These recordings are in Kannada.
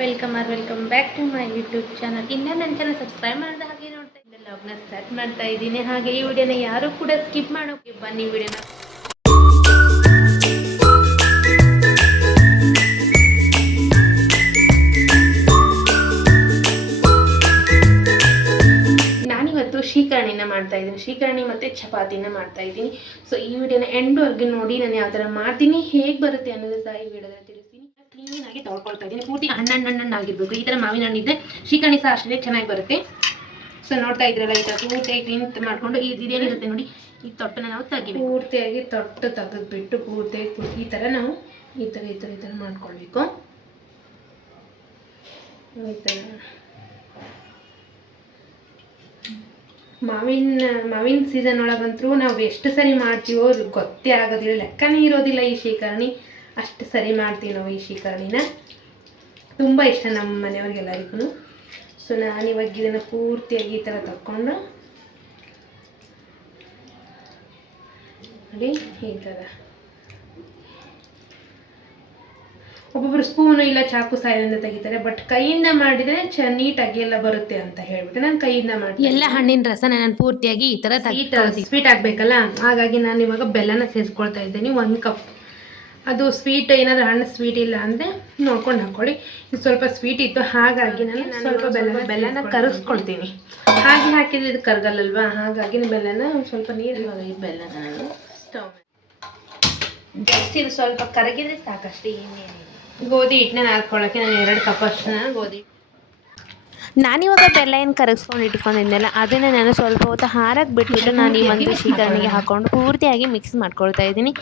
Welcome back to my YouTube channel. ಇನ್ನೂ ನನ್ನ ಚಾನಲ್ ಸಬ್ಸ್ಕ್ರೈಬ್ ಮಾಡಿದ ಹಾಗೆ ನೋಡ್ತಾ ಇದ್ದೆ ಲಾಗ್ನ ಸ್ಟಾರ್ಟ್ ಮಾಡ್ತಾ ಇದ್ದೀನಿ. ಹಾಗೆ ಈ ವಿಡಿಯೋನ ಯಾರು ಕೂಡ ಸ್ಕಿಪ್ ಮಾಡೋಕೆ ಬನ್ನಿ ವಿಡಿಯೋನ. ನಾನಿವತ್ತು ಶ್ರೀಕರಣಿನ ಮಾಡ್ತಾ ಇದ್ದೀನಿ. ಶ್ರೀಕರಣಿ ಮತ್ತು ಚಪಾತಿನ ಮಾಡ್ತಾ ಇದ್ದೀನಿ. ಸೊ ಈ ವಿಡಿಯೋನ ಎಂಡ್ವರೆಗೆ ನೋಡಿ ನಾನು ಯಾವ ಥರ ಮಾಡ್ತೀನಿ, ಹೇಗೆ ಬರುತ್ತೆ ಅನ್ನೋದು ಸಹ ಈ ವಿಡಿಯೋದಲ್ಲಿ ತಿಳಿಸ್ತೀನಿ. ಕ್ಲೀನಾಗಿ ತೊಳ್ಕೊಳ್ತಾ ಇದ್ದೀನಿ. ಪೂರ್ತಿ ಹಣ್ಣಾಗಿರ್ಬೇಕು. ಈ ಥರ ಮಾವಿನ ಹಣ್ಣಿದ್ರೆ ಶ್ರೀಕರಣಿ ಸಹ ಅಷ್ಟೇ ಚೆನ್ನಾಗಿ ಬರುತ್ತೆ. ಸೊ ನೋಡ್ತಾ ಇದ್ರಲ್ಲ, ಈ ಥರ ಪೂರ್ತಿಯಾಗಿ ಕ್ಲೀನ್ ಮಾಡಿಕೊಂಡು ಇದೇನಿರುತ್ತೆ ನೋಡಿ, ಈ ತೊಟ್ಟನ್ನ ನಾವು ತೆಗಿಬೇಕು. ಪೂರ್ತಿಯಾಗಿ ತೊಟ್ಟು ತೆಗೆದ್ಬಿಟ್ಟು ಪೂರ್ತಿಯಾಗಿ ಈ ಥರ ನಾವು ಈ ಥರ ಮಾಡ್ಕೊಳ್ಬೇಕು. ಈ ಥರ ಮಾವಿನ ಸೀಸನ್ ಒಳಗಂತೂ ನಾವು ಎಷ್ಟು ಸರಿ ಮಾಡ್ತೀವೋ ಗೊತ್ತೇ ಆಗೋದಿಲ್ಲ, ಲೆಕ್ಕನೇ ಇರೋದಿಲ್ಲ. ಈ ಶ್ರೀಕರಣಿ ಅಷ್ಟು ಸರಿ ಮಾಡ್ತೀವಿ ನಾವು. ಈ ಶ್ರೀಕರಣಿನ ತುಂಬ ಇಷ್ಟ ನಮ್ಮ ಮನೆಯವ್ರಿಗೆಲ್ಲರಿಗೂ. ಸೊ ನಾನಿವಾಗ ಇದನ್ನು ಪೂರ್ತಿಯಾಗಿ ಈ ಥರ ತಕ್ಕೊಂಡು ನೋಡಿ, ಈ ಥರ ಒಬ್ಬೊಬ್ಬರು ಸ್ಪೂನು ಇಲ್ಲ ಚಾಕು ಸಹಾಯದಿಂದ ತೆಗಿತಾರೆ. ಬಟ್ ಕೈಯಿಂದ ಮಾಡಿದರೆ ನೀಟಾಗಿ ಎಲ್ಲ ಬರುತ್ತೆ ಅಂತ ಹೇಳ್ಬಿಟ್ಟು ನಾನು ಕೈಯಿಂದ ಮಾಡ್ತೀನಿ. ಎಲ್ಲ ಹಣ್ಣಿನ ರಸನ ನಾನು ಪೂರ್ತಿಯಾಗಿ ಈ ಥರ ಸ್ವೀಟ್ ಆಗಬೇಕಲ್ಲ, ಹಾಗಾಗಿ ನಾನು ಇವಾಗ ಬೆಲ್ಲನ ಸೇರಿಸ್ಕೊಳ್ತಾ ಇದ್ದೀನಿ. 1 ಕಪ್. ಅದು ಸ್ವೀಟ್ ಏನಾದರೂ ಹಣ್ಣು ಸ್ವೀಟ್ ಇಲ್ಲ ಅಂದರೆ ನೋಡ್ಕೊಂಡು ಹಾಕ್ಕೊಳ್ಳಿ. ಇದು ಸ್ವಲ್ಪ ಸ್ವೀಟ್ ಇತ್ತು, ಹಾಗಾಗಿ ನಾನು ಸ್ವಲ್ಪ ಬೆಲ್ಲನ ಕರಗಿಸ್ಕೊಳ್ತೀನಿ. ಹಾಗೆ ಹಾಕಿದರೆ ಇದು ಕರಗಲ್ಲಲ್ವಾ, ಹಾಗಾಗಿ ಬೆಲ್ಲನ ಸ್ವಲ್ಪ ನೀರು ಈ ಬೆಲ್ಲನ ನಾನು ಸ್ಟವ್ ಜಸ್ಟ್ ಇದು ಸ್ವಲ್ಪ ಕರಗಿದ್ರೆ ಸಾಕಷ್ಟೇ, ಏನೇನಿಲ್ಲ. ಗೋಧಿ ಹಿಟ್ಟನ್ನ ಹಾಕ್ಕೊಳ್ಳೋಕ್ಕೆ ನಾನು 2 ಕಪ್ ಅಷ್ಟು ಗೋಧಿ. ನಾನಿವಾಗ ಬೆಲ್ಲ ಏನು ಕರಗಿಸ್ಕೊಂಡು ಇಟ್ಕೊಂಡಿದ್ದೆನಲ್ಲ, ಅದನ್ನು ನಾನು ಸ್ವಲ್ಪ ಹೊತ್ತು ಹಾರಕ್ಕೆ ಬಿಟ್ಬಿಟ್ಟು ನಾನು ಈ ಒಂದು ಶ್ರೀಕರಣಿಗೆ ಹಾಕ್ಕೊಂಡು ಪೂರ್ತಿಯಾಗಿ ಮಿಕ್ಸ್ ಮಾಡ್ಕೊಳ್ತಾ ಇದ್ದೀನಿ.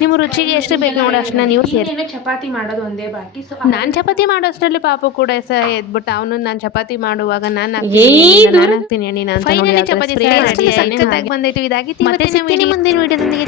ನಿಮ್ಮ ರುಚಿಗೆ ಎಷ್ಟು ಬೇಕು ನೋಡಿ ಅಷ್ಟನ್ನ ನೀವು ಸೇರಿ. ಚಪಾತಿ ಮಾಡೋದು ಒಂದೇ ಬಾಕಿ. ಸೊ ನಾನು ಚಪಾತಿ ಮಾಡೋ ಅಷ್ಟರಲ್ಲಿ ಪಾಪು ಕೂಡ ಸಹ ಎದ್ಬಿಟ್ಟು ಅವನು ನಾನು ಚಪಾತಿ ಮಾಡುವಾಗ ನಾನು ಹಾಕ್ತೀನಿ ಎಣ್ಣೆ ಅಂತ ನೋಡಿ ಚಪಾತಿ ಬಂದೈತು. ಇದಾಗಿತ್ತು. ಮತ್ತೆ ಮುಂದಿನ ವಿಡಿಯೋದೊಂದಿಗೆ